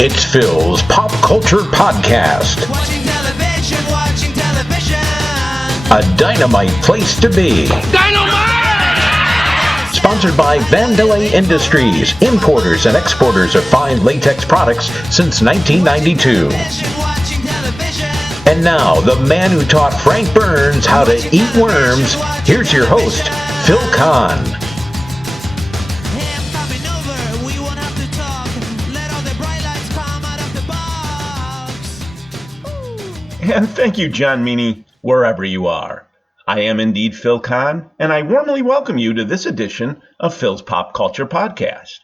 It's Phil's Pop Culture Podcast. Watching television. A dynamite place to be. Dynamite! Sponsored by Vandelay Industries, importers and exporters of fine latex products since 1992. And now, the man who taught Frank Burns how to eat worms, here's your host, Phil Kahn. And thank you, John Meany, wherever you are. I am indeed Phil Kahn, and I warmly welcome you to this edition of Phil's Pop Culture Podcast.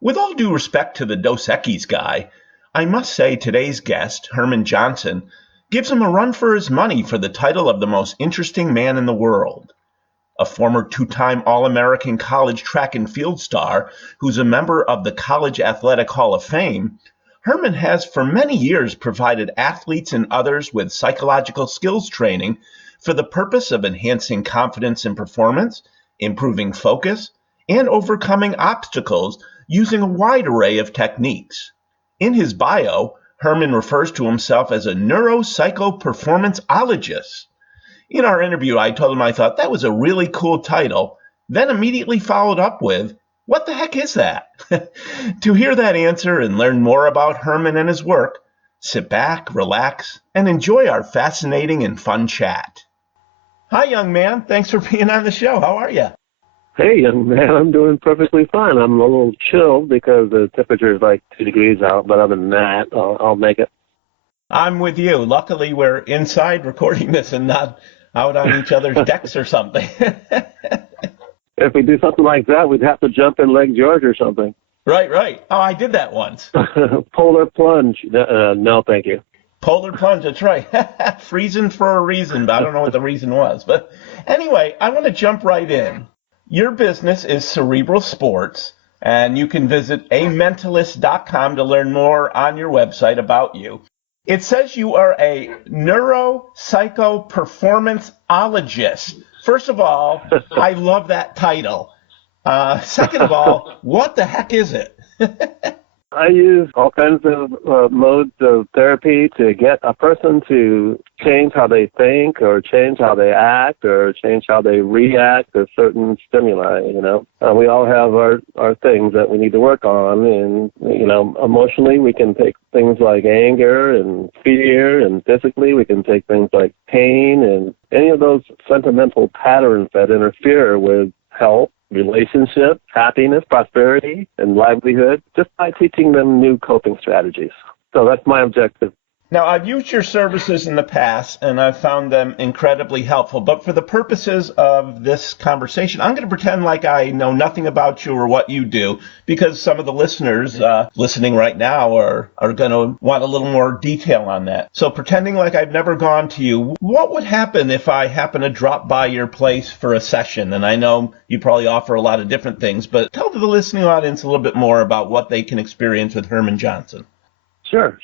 With all due respect to the Dos Equis guy, I must say today's guest, Herman Johnson, gives him a run for his money for the title of the most interesting man in the world. A former two-time All-American college track and field star who's a member of the College Athletic Hall of Fame, Herman has for many years provided athletes and others with psychological skills training for the purpose of enhancing confidence in performance, improving focus, and overcoming obstacles using a wide array of techniques. In his bio, Herman refers to himself as a neuro-psycho-performanceologist. In our interview, I told him I thought that was a really cool title, then immediately followed up with, "What the heck is that?" To hear that answer and learn more about Herman and his work, sit back, relax, and enjoy our fascinating and fun chat. Hi, young man. Thanks for being on the show. How are you? Hey, young man, I'm doing perfectly fine. I'm a little chilled because the temperature is like 2 degrees out, but other than that, I'll make it. I'm with you. Luckily, we're inside recording this and not out on each other's decks or something. If we do something like that, we'd have to jump in Lake George or something. Right. Oh, I did that once. Polar plunge. No, thank you. Polar plunge, that's right. Freezing for a reason, but I don't know what the reason was. But anyway, I want to jump right in. Your business is Cerebral Sports, and you can visit amentalist.com to learn more on your website about you. It says you are a neuro-psycho-performanceologist. First of all, I love that title. Second of all, what the heck is it? I use all kinds of modes of therapy to get a person to change how they think or change how they act or change how they react to certain stimuli, we all have our things that we need to work on. And, emotionally, we can take things like anger and fear, and physically, we can take things like pain and any of those sentimental patterns that interfere with health, relationship, happiness, prosperity, and livelihood, just by teaching them new coping strategies. So that's my objective. Now, I've used your services in the past, and I've found them incredibly helpful. But for the purposes of this conversation, I'm going to pretend like I know nothing about you or what you do, because some of the listeners listening right now are going to want a little more detail on that. So pretending like I've never gone to you, what would happen if I happen to drop by your place for a session? And I know you probably offer a lot of different things, but tell the listening audience a little bit more about what they can experience with Herman Johnson. Sure.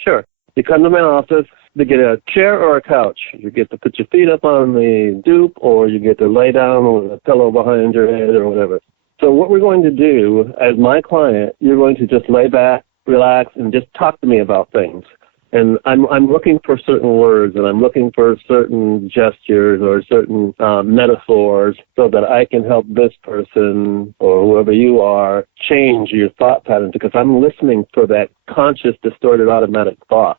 You come to my office to get a chair or a couch. You get to put your feet up on the stoop, or you get to lay down with a pillow behind your head or whatever. So what we're going to do, as my client, you're going to just lay back, relax, and just talk to me about things. And I'm looking for certain words, and I'm looking for certain gestures or certain metaphors so that I can help this person or whoever you are change your thought patterns, because I'm listening for that conscious, distorted, automatic thought.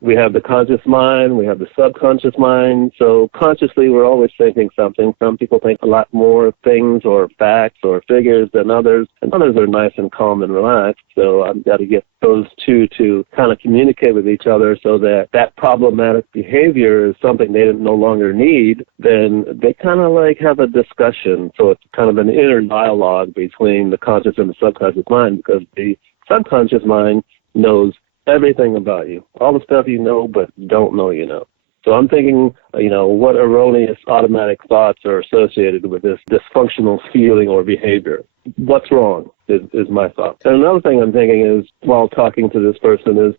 We have the conscious mind, we have the subconscious mind. So consciously, we're always thinking something. Some people think a lot more things or facts or figures than others, and others are nice and calm and relaxed. So I've got to get those two to kind of communicate with each other so that that problematic behavior is something they no longer need. Then they kind of like have a discussion. So it's kind of an inner dialogue between the conscious and the subconscious mind, because the subconscious mind knows everything about you, all the stuff you know but don't know you know. So I'm thinking, what erroneous automatic thoughts are associated with this dysfunctional feeling or behavior. What's wrong is my thought. And another thing I'm thinking is, while talking to this person, is,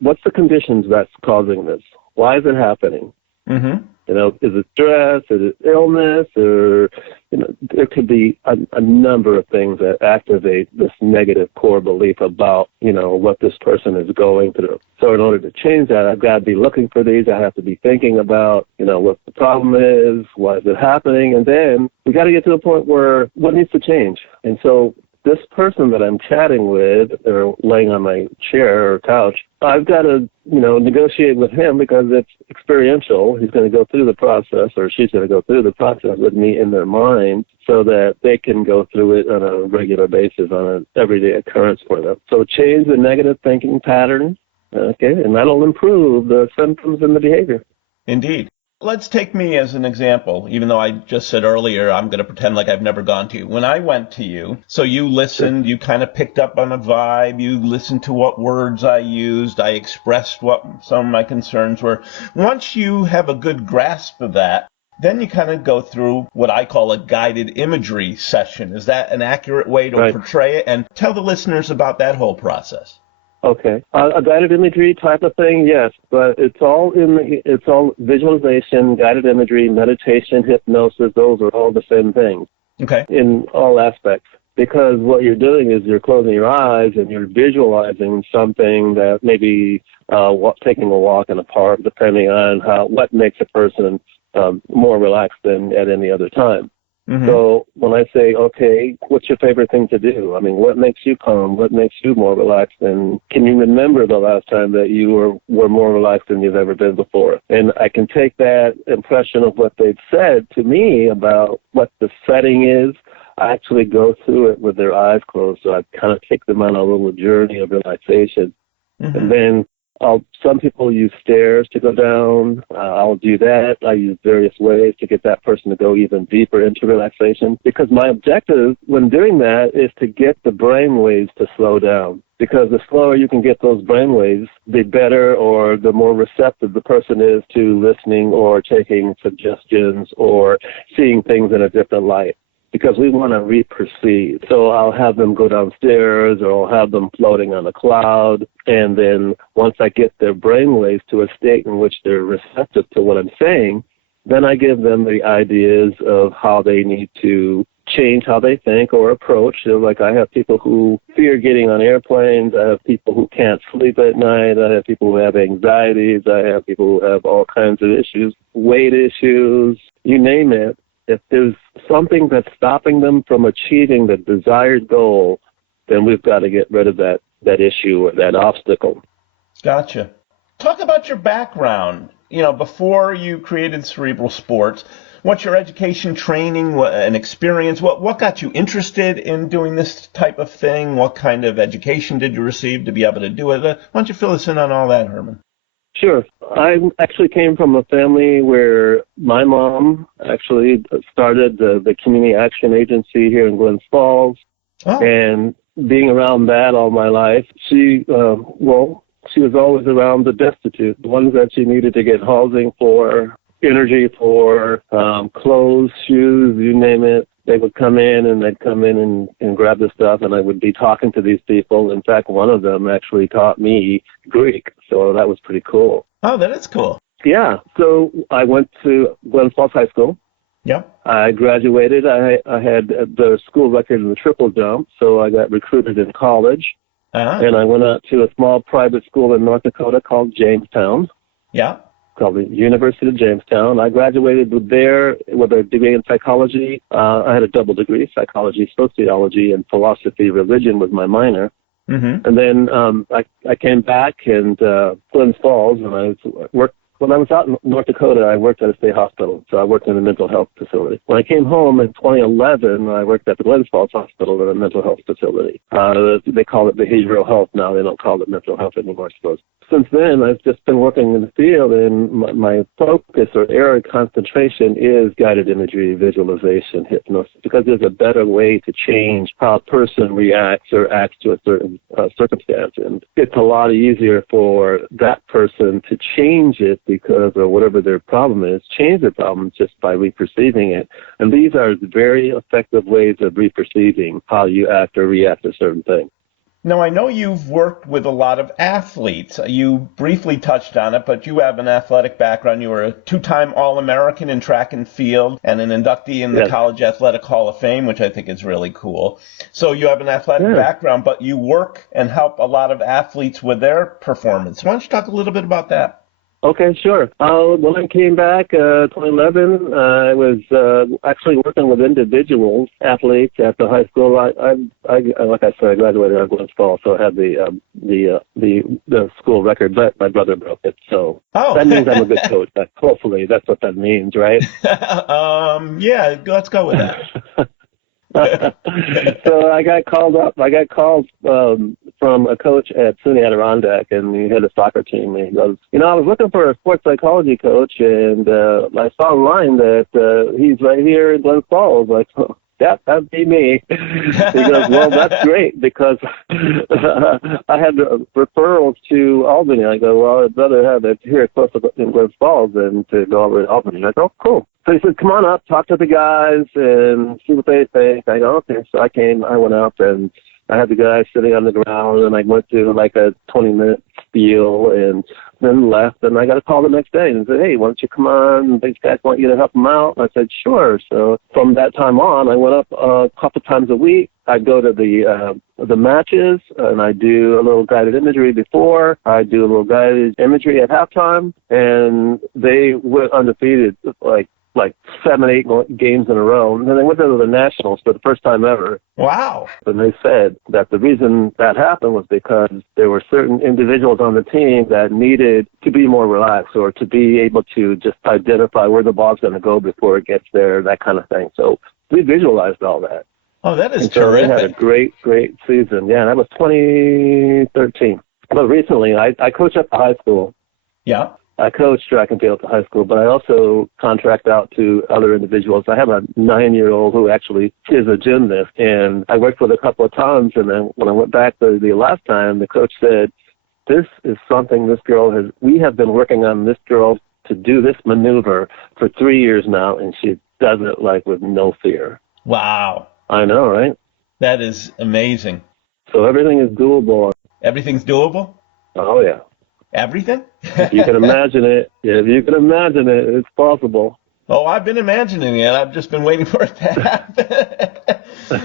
what's the conditions that's causing this? Why is it happening? Mm-hmm. Is it stress? Is it illness? Or, is there could be a number of things that activate this negative core belief about, what this person is going through. So in order to change that, I've got to be looking for these. I have to be thinking about, what the problem is, why is it happening, and then we got to get to a point where what needs to change. And so this person that I'm chatting with or laying on my chair or couch, I've got to, negotiate with him because it's experiential. He's going to go through the process, or she's going to go through the process with me in their mind so that they can go through it on a regular basis, on an everyday occurrence for them. So change the negative thinking pattern, okay, and that'll improve the symptoms and the behavior. Indeed. Let's take me as an example, even though I just said earlier I'm going to pretend like I've never gone to you. When I went to you, so you listened, you kind of picked up on a vibe, you listened to what words I used, I expressed what some of my concerns were. Once you have a good grasp of that, then you kind of go through what I call a guided imagery session. Is that an accurate way to portray it? And tell the listeners about that whole process. Okay. A guided imagery type of thing, yes, but it's all visualization, guided imagery, meditation, hypnosis. Those are all the same things. Okay. In all aspects. Because what you're doing is you're closing your eyes and you're visualizing something that maybe taking a walk in a park, depending on what makes a person more relaxed than at any other time. Mm-hmm. So when I say, okay, what's your favorite thing to do? I mean, what makes you calm? What makes you more relaxed? And can you remember the last time that you were more relaxed than you've ever been before? And I can take that impression of what they've said to me about what the setting is. I actually go through it with their eyes closed. So I kind of take them on a little journey of relaxation. Mm-hmm. And then some people use stairs to go down. I'll do that. I use various ways to get that person to go even deeper into relaxation, because my objective when doing that is to get the brain waves to slow down. Because the slower you can get those brain waves, the better or the more receptive the person is to listening or taking suggestions or seeing things in a different light. Because we want to re-perceive. So I'll have them go downstairs, or I'll have them floating on a cloud, and then once I get their brainwaves to a state in which they're receptive to what I'm saying, then I give them the ideas of how they need to change how they think or approach. So like I have people who fear getting on airplanes. I have people who can't sleep at night. I have people who have anxieties. I have people who have all kinds of issues, weight issues, you name it. If there's something that's stopping them from achieving the desired goal, then we've got to get rid of that issue or that obstacle. Gotcha. Talk about your background. Before you created Cerebral Sports, what's your education, training, and experience? What got you interested in doing this type of thing? What kind of education did you receive to be able to do it? Why don't you fill us in on all that, Herman? Sure. I actually came from a family where my mom actually started the Community Action Agency here in Glens Falls. Oh. And being around that all my life, she was always around the destitute, the ones that she needed to get housing for, energy for, clothes, shoes, you name it. They would come in and grab the stuff, and I would be talking to these people. In fact, one of them actually taught me Greek, so that was pretty cool. Oh, that is cool. Yeah, so I went to Glens Falls High School. Yeah. I graduated. I had the school record in the triple jump, so I got recruited in college. Uh-huh. And I went out to a small private school in North Dakota called Jamestown. Yeah. Called the University of Jamestown. I graduated there with a degree in psychology. I had a double degree, psychology, sociology, and philosophy. Religion was my minor. Mm-hmm. And then I came back and Glens Falls, and when I was out in North Dakota, I worked at a state hospital. So I worked in a mental health facility. When I came home in 2011, I worked at the Glens Falls Hospital in a mental health facility. They call it behavioral health now. They don't call it mental health anymore, I suppose. Since then, I've just been working in the field, and my focus or area of concentration is guided imagery, visualization, hypnosis, because there's a better way to change how a person reacts or acts to a certain circumstance. And it's a lot easier for that person to change it because of whatever their problem is, change their problem just by reperceiving it. And these are very effective ways of reperceiving how you act or react to certain things. Now, I know you've worked with a lot of athletes. You briefly touched on it, but you have an athletic background. You were a two-time All-American in track and field and an inductee in the Yes. College Athletic Hall of Fame, which I think is really cool. So you have an athletic background, but you work and help a lot of athletes with their performance. Why don't you talk a little bit about that? Okay, sure. When I came back, 2011, I was actually working with individuals, athletes at the high school. I like I said, I graduated out of Glens Falls, so I had the school record, but my brother broke it. So that means I'm a good coach. Hopefully, that's what that means, right? Yeah, let's go with that. So I got called from a coach at SUNY Adirondack, and he had a soccer team. And he goes, I was looking for a sports psychology coach, and I saw online that he's right here in Glens Falls. Like, oh, yeah, that'd be me. He goes, well, that's great, because I had referrals to Albany. I go, well, I'd rather have it here close in Glens Falls than to go over to Albany. I go, oh, cool. So he said, come on up, talk to the guys, and see what they think. I go, okay. So I went up, and I had the guys sitting on the ground, and I went through like a 20-minute spiel, and then left. And I got a call the next day and said, hey, why don't you come on? These guys want you to help them out. And I said, sure. So from that time on, I went up a couple times a week. I'd go to the matches, and I do a little guided imagery before. I do a little guided imagery at halftime, and they went undefeated like 7-8 games in a row. And then they went to the Nationals for the first time ever. Wow. And they said that the reason that happened was because there were certain individuals on the team that needed to be more relaxed, or to be able to just identify where the ball's going to go before it gets there, that kind of thing. So we visualized all that. Oh, that is so terrific. They had a great season. Yeah, that was 2013. But recently, I coach at the high school. Yeah. I coach track and field at the high school, but I also contract out to other individuals. I have a 9-year-old who actually is a gymnast, and I worked with a couple of times, and then when I went back the last time, the coach said, this is something we have been working on this girl to do this maneuver for 3 years now, and she does it like with no fear. Wow. I know, right? That is amazing. So everything is doable. Everything's doable? Oh, yeah. Everything? If you can imagine it, it's possible. Oh, I've been imagining it. I've just been waiting for it to happen.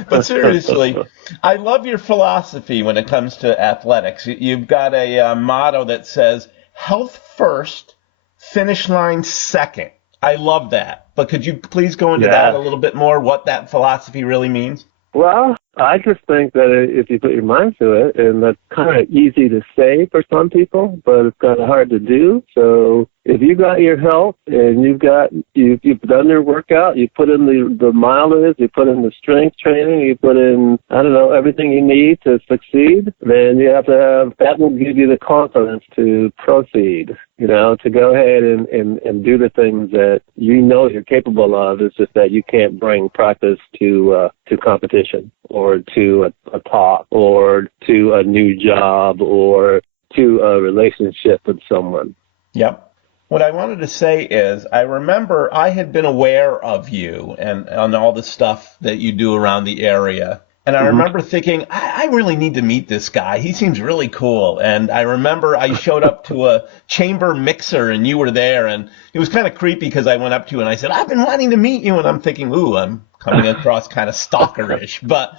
But seriously, I love your philosophy when it comes to athletics. You've got a motto that says, health first, finish line second. I love that. But could you please go into that a little bit more, what that philosophy really means? Well, I just think that if you put your mind to it, and that's kind of easy to say for some people, but it's kind of hard to do. So if you got your health and you've done your workout, you put in the mileage, you put in the strength training, you put in, everything you need to succeed, then you have to have, that will give you the confidence to proceed, to go ahead and do the things that you're capable of. It's just that you can't bring practice to competition, or to a talk, or to a new job, or to a relationship with someone. Yep. What I wanted to say is, I remember I had been aware of you and on all the stuff that you do around the area. And I remember thinking, I really need to meet this guy. He seems really cool. And I remember I showed up to a chamber mixer and you were there. And it was kind of creepy because I went up to you and I said, I've been wanting to meet you. And I'm thinking, ooh, I'm coming across kind of stalkerish. But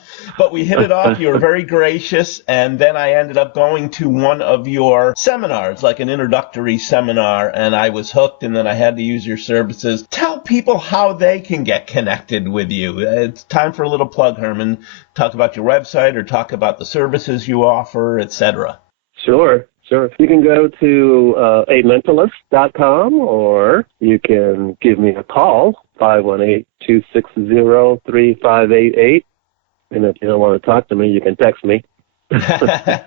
we hit it off. You were very gracious. And then I ended up going to one of your seminars, like an introductory seminar. And I was hooked. And then I had to use your services. Tell people how they can get connected with you. It's time for a little plug, Herman. Talk about your website, or talk about the services you offer, etc. Sure. You can go to amentalist.com, or you can give me a call, 518-260-3588. And if you don't want to talk to me, you can text me. I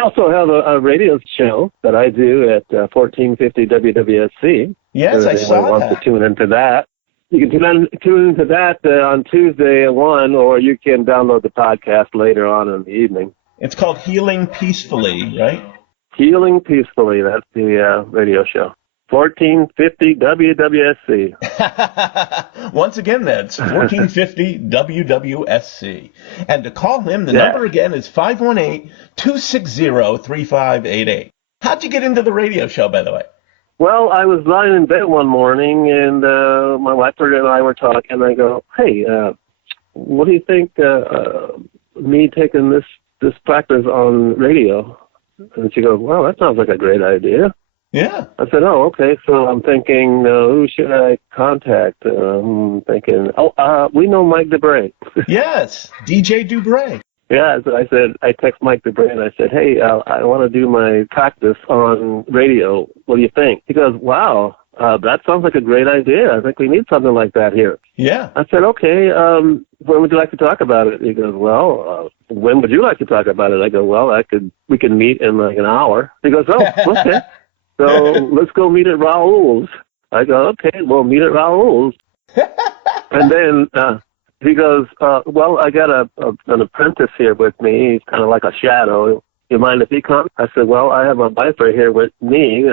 also have a radio show that I do at 1450 WWSC. Yes, I saw that. Wants to tune into that. You can tune into that on Tuesday at 1, or you can download the podcast later on in the evening. It's called Healing Peacefully, right? Healing Peacefully, that's the radio show. 1450 WWSC. Once again, that's 1450 WWSC. And to call him, the number again is 518-260-3588. How'd you get into the radio show, by the way? Well, I was lying in bed one morning, and my wife and I were talking, and I go, hey, what do you think me taking this practice on radio? And she goes, well, that sounds like a great idea. Yeah. I said, oh, okay. So I'm thinking, who should I contact? I'm thinking, we know Mike DeBray. Yes, DJ DuBray. Yeah, so I text Mike DeBray and I said, hey, I want to do my practice on radio. What do you think? He goes, wow, that sounds like a great idea. I think we need something like that here. Yeah. I said, okay, when would you like to talk about it? He goes, well, when would you like to talk about it? I go, well, we can meet in like an hour. He goes, oh, okay. So let's go meet at Raoul's. I go, okay, we'll meet at Raoul's. And then he goes, well, I got an apprentice here with me. He's kind of like a shadow. You mind if he comes? I said, well, I have my wife right here with me.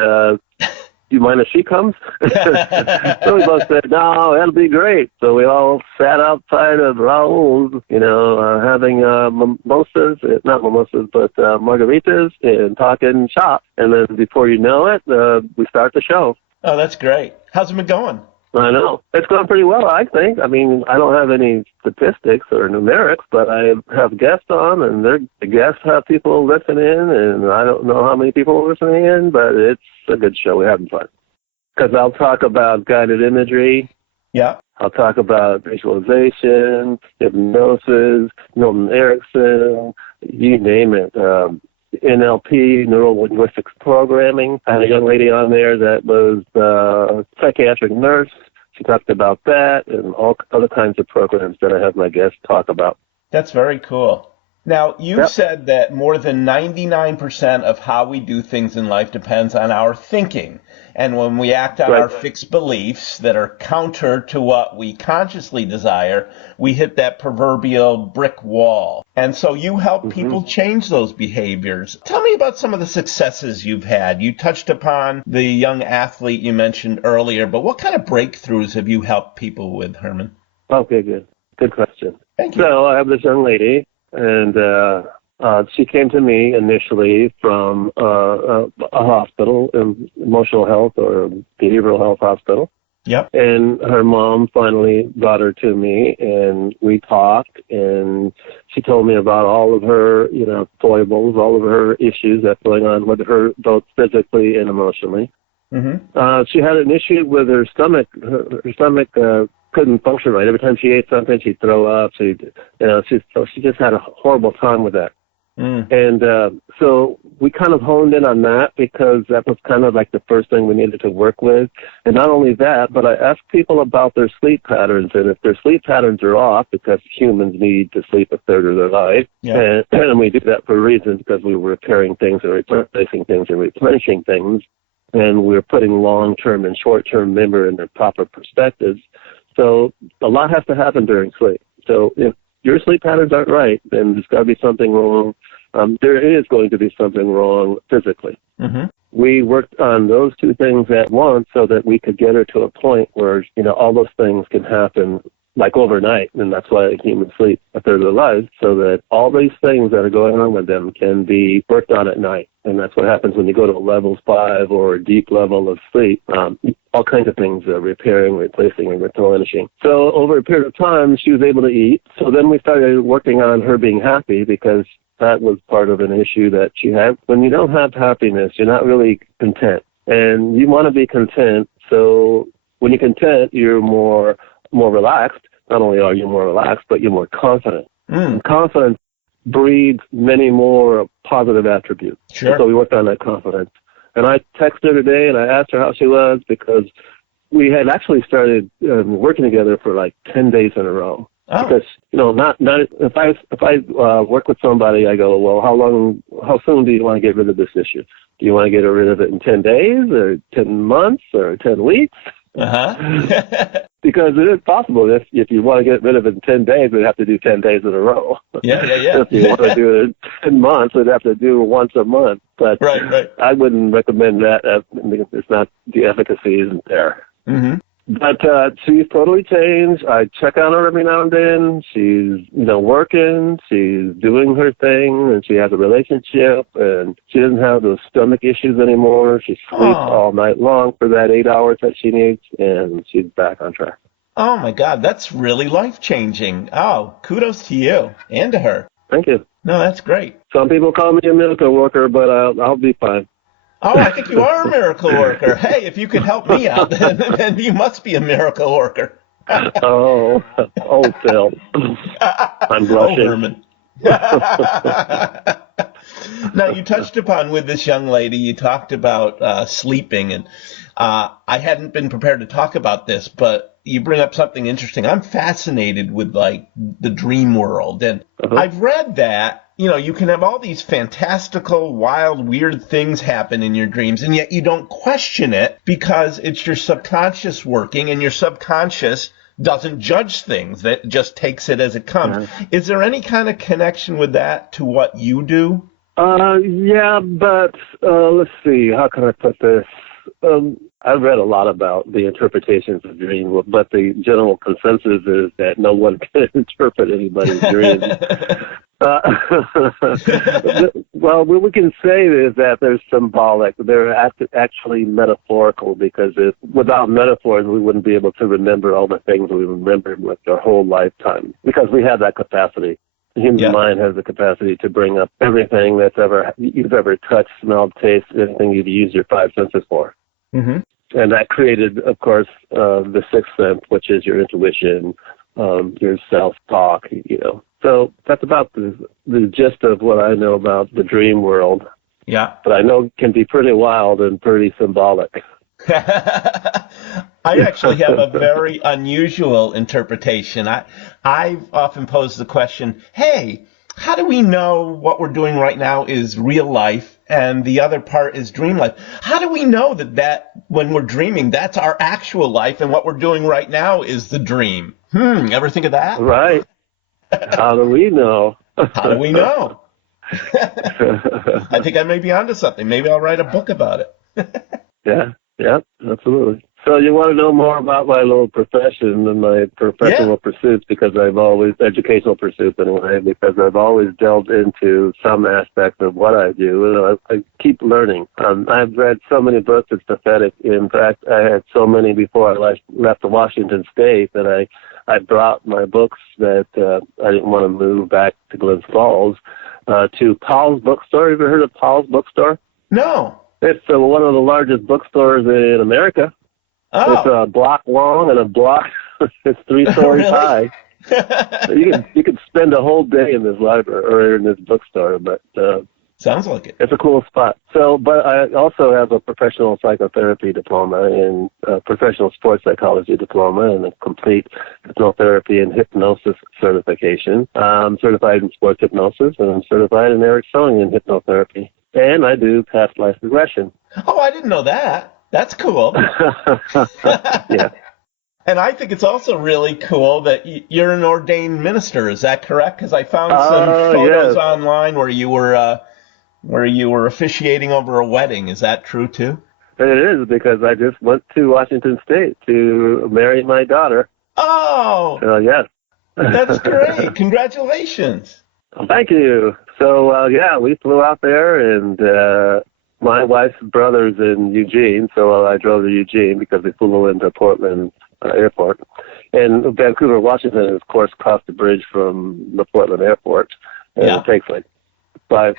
Do you mind if she comes? So we both said, no, that'll be great. So we all sat outside of Raoul's, having mimosas, not mimosas, but margaritas and talking shop. And then before you know it, we start the show. Oh, that's great. How's it been going? I know. It's going pretty well, I think. I mean, I don't have any statistics or numerics, but I have guests on, and the guests have people listening, and I don't know how many people are listening in, but it's a good show. We're having fun. Because I'll talk about guided imagery. Yeah. I'll talk about visualization, hypnosis, Milton Erickson, you name it. NLP, neuro-linguistic programming. I had a young lady on there that was a psychiatric nurse. She talked about that and all other kinds of programs that I have my guests talk about. That's very cool. Now, you said that more than 99% of how we do things in life depends on our thinking. And when we act on our fixed beliefs that are counter to what we consciously desire, we hit that proverbial brick wall. And so you help people change those behaviors. Tell me about some of the successes you've had. You touched upon the young athlete you mentioned earlier, but what kind of breakthroughs have you helped people with, Herman? Okay, good. Good question. Thank you. So I have this young lady, and she came to me initially from a hospital, an emotional health or behavioral health hospital. Yep. And her mom finally brought her to me, and we talked, and she told me about all of her, foibles, all of her issues that's going on with her, both physically and emotionally. Mm-hmm. She had an issue with her stomach. Her stomach couldn't function right. Every time she ate something, she'd throw up. She just had a horrible time with that. And so we kind of honed in on that because that was kind of like the first thing we needed to work with. And not only that, but I asked people about their sleep patterns. And if their sleep patterns are off, because humans need to sleep a third of their life, and we do that for a reason, because we were repairing things and replacing things and replenishing things. And we're putting long-term and short-term memory in their proper perspectives. So a lot has to happen during sleep. So if your sleep patterns aren't right, then there's got to be something wrong. There is going to be something wrong physically. Mm-hmm. We worked on those two things at once so that we could get her to a point where, all those things can happen like overnight. And that's why humans sleep a third of their lives, so that all these things that are going on with them can be worked on at night. And that's what happens when you go to a level 5 or a deep level of sleep. All kinds of things are repairing, replacing, and replenishing. So over a period of time, she was able to eat. So then we started working on her being happy, because that was part of an issue that she had. When you don't have happiness, you're not really content. And you want to be content. So when you're content, you're more relaxed. Not only are you more relaxed, but you're more confident. And confidence breeds many more positive attributes. Sure. So we worked on that confidence. And I texted her today, and I asked her how she was, because we had actually started working together for like 10 days in a row. Oh. Because, not if I work with somebody, I go, well, how soon do you want to get rid of this issue? Do you want to get rid of it in 10 days or 10 months or 10 weeks? Uh-huh. Because it is possible if you want to get rid of it in 10 days, we'd have to do 10 days in a row. Yeah. If you want to do it in 10 months, we'd have to do once a month. But Right. I wouldn't recommend that. It's not, the efficacy isn't there. Mm-hmm. But she's totally changed. I check on her every now and then. She's, working. She's doing her thing, and she has a relationship, and she doesn't have those stomach issues anymore. She sleeps all night long for that 8 hours that she needs, and she's back on track. Oh, my God. That's really life-changing. Oh, kudos to you and to her. Thank you. No, that's great. Some people call me a miracle worker, but I'll be fine. Oh, I think you are a miracle worker. Hey, if you could help me out, then you must be a miracle worker. Oh, Phil. I'm blushing. Oh, Herman. Now, you touched upon with this young lady, you talked about sleeping, and I hadn't been prepared to talk about this, but you bring up something interesting. I'm fascinated with, the dream world, and I've read that you can have all these fantastical, wild, weird things happen in your dreams, and yet you don't question it because it's your subconscious working, and your subconscious doesn't judge things. That just takes it as it comes. Is there any kind of connection with that to what you do? Yeah, but let's see. How can I put this? I've read a lot about the interpretations of dreams, but the general consensus is that no one can interpret anybody's dreams. Well, what we can say is that they're symbolic. They're actually metaphorical, because without metaphors, we wouldn't be able to remember all the things we remembered with our whole lifetime, because we have that capacity. The human mind has the capacity to bring up everything you've ever touched, smelled, tasted, anything you've used your five senses for. Mm-hmm. And that created, of course, the sixth sense, which is your intuition, your self-talk, So that's about the gist of what I know about the dream world. Yeah. But I know it can be pretty wild and pretty symbolic. I actually have a very unusual interpretation. I've often posed the question, hey, how do we know what we're doing right now is real life and the other part is dream life? How do we know that when we're dreaming, that's our actual life and what we're doing right now is the dream? Ever think of that? Right. How do we know? How do we know? I think I may be onto something. Maybe I'll write a book about it. Yeah, absolutely. So you want to know more about my little profession and my professional pursuits, because educational pursuits anyway, because I've always delved into some aspect of what I do. And I keep learning. I've read so many books, it's pathetic. In fact, I had so many before I left Washington State that I brought my books that I didn't want to move back to Glens Falls to Paul's Bookstore. Have you ever heard of Paul's Bookstore? No. It's one of the largest bookstores in America. Oh. It's a block long and a block. It's 3 stories high. You could spend a whole day in this library or in this bookstore, but sounds like it. It's a cool spot. But I also have a professional psychotherapy diploma and a professional sports psychology diploma and a complete hypnotherapy and hypnosis certification. I'm certified in sports hypnosis, and I'm certified in Ericksonian hypnotherapy. And I do past life regression. Oh, I didn't know that. That's cool. Yeah. And I think it's also really cool that you're an ordained minister. Is that correct? Because I found some photos online where you were officiating over a wedding. Is that true too? It is, because I just went to Washington State to marry my daughter. Oh. Yes. That's great. Congratulations. Thank you. So, we flew out there, and my wife's brother's in Eugene, so I drove to Eugene because we flew into Portland Airport. And Vancouver, Washington, is, of course, across the bridge from the Portland Airport, and it takes like five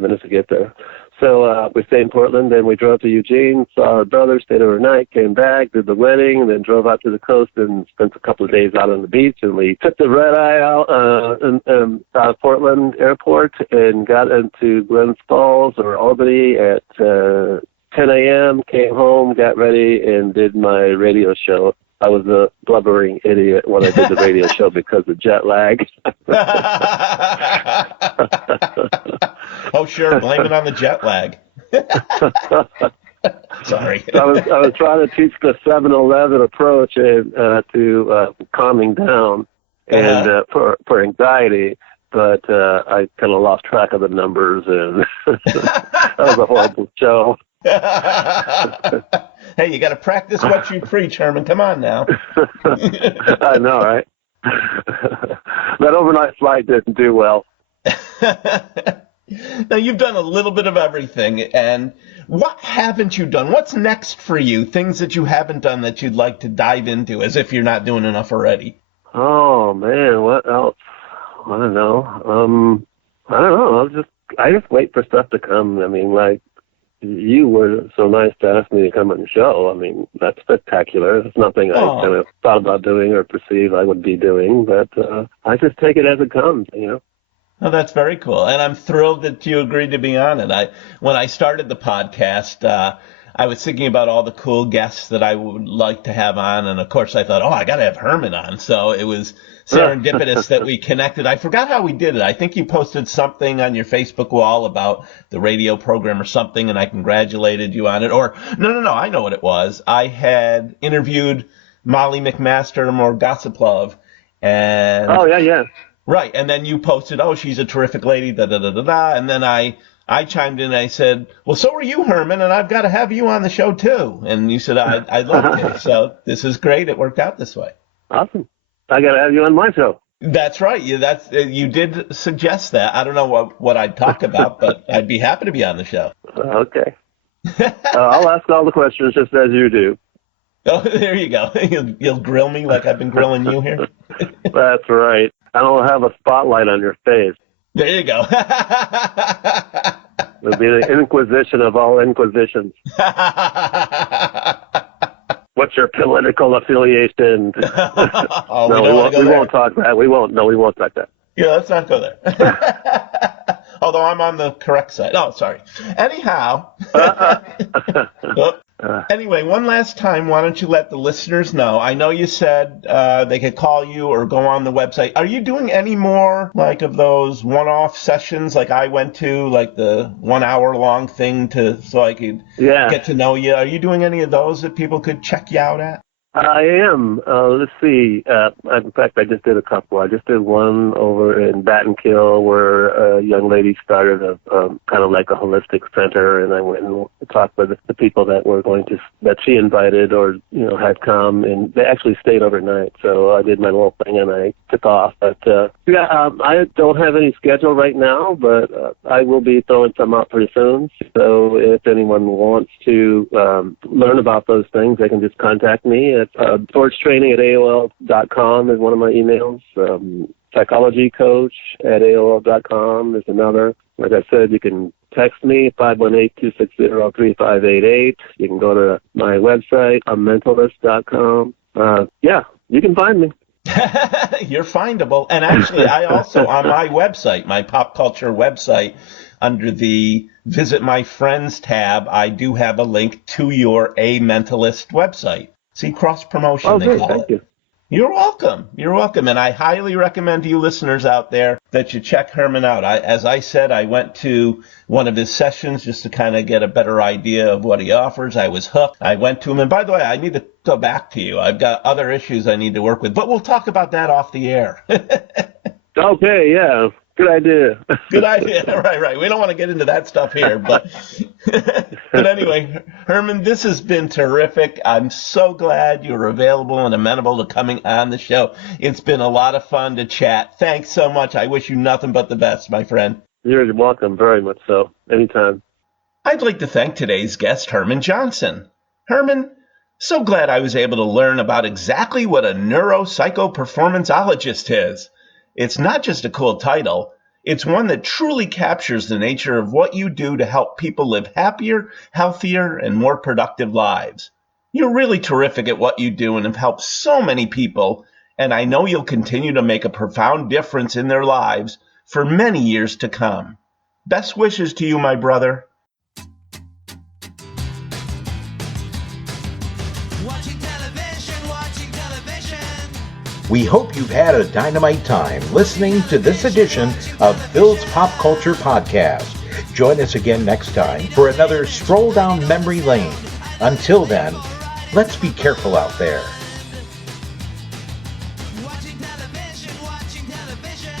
minutes to get there. So we stayed in Portland, then we drove to Eugene, saw our brother, stayed overnight, came back, did the wedding, and then drove out to the coast and spent a couple of days out on the beach. And we took the red eye out of Portland Airport and got into Glens Falls or Albany at 10 a.m., came home, got ready, and did my radio show. I was a blubbering idiot when I did the radio show because of jet lag. Oh, sure. Blame it on the jet lag. Sorry. I was trying to teach the 7-Eleven approach to calming down and for anxiety, but I kind of lost track of the numbers, and that was a horrible show. Hey, you got to practice what you preach, Herman. Come on now. I know, right? That overnight flight didn't do well. Now, you've done a little bit of everything, and what haven't you done? What's next for you? Things that you haven't done that you'd like to dive into, as if you're not doing enough already. Oh man, what else? I don't know. I just wait for stuff to come. I mean, like, you were so nice to ask me to come on the show. I mean, that's spectacular. It's nothing I kind of thought about doing or perceive I would be doing, but I just take it as it comes, you know. Oh, that's very cool. And I'm thrilled that you agreed to be on it. When I started the podcast, I was thinking about all the cool guests that I would like to have on. And of course, I thought, I got to have Herman on. So it was serendipitous that we connected. I forgot how we did it. I think you posted something on your Facebook wall about the radio program or something, and I congratulated you on it. Or, no, I know what it was. I had interviewed Molly McMaster, more Gossip Love. And oh, yeah. Right. And then you posted, she's a terrific lady, da-da-da-da-da. And then I chimed in and I said, well, so are you, Herman, and I've got to have you on the show, too. And you said, I'd love to. So this is great. It worked out this way. Awesome. I got to have you on my show. That's right. You did suggest that. I don't know what I'd talk about, but I'd be happy to be on the show. Okay. I'll ask all the questions just as you do. Oh, there you go. You'll grill me like I've been grilling you here? That's right. I don't have a spotlight on your face. There you go. It'll be the Inquisition of all Inquisitions. What's your political affiliation? No, we won't talk that. We won't talk that. Yeah, let's not go there. Although I'm on the correct side. Oh, sorry. Anyhow. Anyway, one last time, why don't you let the listeners know? I know you said they could call you or go on the website. Are you doing any more like of those one-off sessions like I went to, like the 1 hour long thing so I could get to know you? Are you doing any of those that people could check you out at? I am. Let's see. In fact, I just did a couple. I just did one over in Battenkill where a young lady started a kind of like a holistic center, and I went and talked with the people that she invited or had come, and they actually stayed overnight. So I did my little thing and I took off. But I don't have any schedule right now, but I will be throwing some out pretty soon. So if anyone wants to learn about those things, they can just contact me. SportsTraining@AOL.com is one of my emails. PsychologyCoach@AOL.com is another. Like I said, you can text me, 518-260-3588. You can go to my website, mentalist.com. You can find me. You're findable. And actually, I also, on my website, my pop culture website, under the Visit My Friends tab, I do have a link to your A Mentalist website. See, cross-promotion, they call it. Thank you. You're welcome. You're welcome. And I highly recommend to you listeners out there that you check Herman out. As I said, I went to one of his sessions just to kind of get a better idea of what he offers. I was hooked. I went to him. And by the way, I need to go back to you. I've got other issues I need to work with. But we'll talk about that off the air. Okay, yeah. Good idea. Good idea. Right. We don't want to get into that stuff here, but anyway, Herman, this has been terrific. I'm so glad you're available and amenable to coming on the show. It's been a lot of fun to chat. Thanks so much. I wish you nothing but the best, my friend. You're welcome, very much so. Anytime. I'd like to thank today's guest, Herman Johnson. Herman, so glad I was able to learn about exactly what a neuro-psycho-performanceologist is. It's not just a cool title, it's one that truly captures the nature of what you do to help people live happier, healthier, and more productive lives. You're really terrific at what you do and have helped so many people, and I know you'll continue to make a profound difference in their lives for many years to come. Best wishes to you, my brother. We hope you've had a dynamite time listening to this edition of Phil's Pop Culture Podcast. Join us again next time for another stroll down memory lane. Until then, let's be careful out there. Watching television, watching television.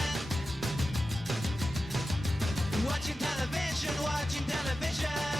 Watching television, watching television.